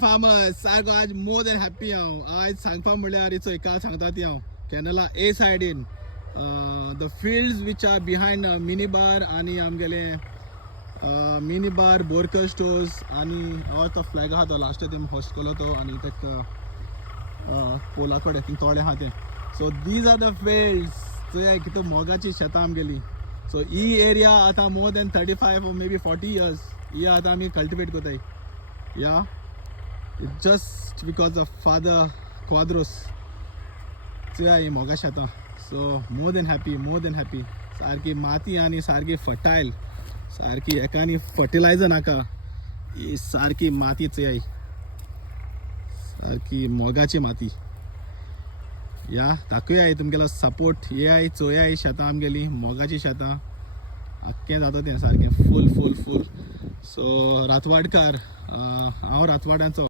farmers सारको आज more than happy हांव आज सांगपा म्हणल्यार हिचो एका सांगता ती हांव कॅनला ए सायडीन the fields which are behind mini bar आनी आमगेले मिनी बार बोरकर स्टोर्स आनी हो तो फ्लॅग आहा तो लास्ट टायम होस्ट केलो तो आनी तेका पोला कडेन थिंग तोडे आहा ते so these are the fields चोय कितू मोगाची शेतां आमगेली सो ही एरिया आतां more than 35 or maybe 40 years ही आतां आमी कल्टिवेट कोताय या just because of father Quadros ही मोगा शेतां सो मोर देन हॅपी सारकी माती आनी सारकी फर्टायल सारकी एकानी फर्टिलायझर नाका ही सारकी माती चोय सारकी मोगाची माती या दाखोवया तुमगेलो सपोर्ट ये चोया शेतां आमगेली मोगाची शेतां आख्खें जाता तें सारकें फूल सो रातवाडकार हांव रातवाड्यांचो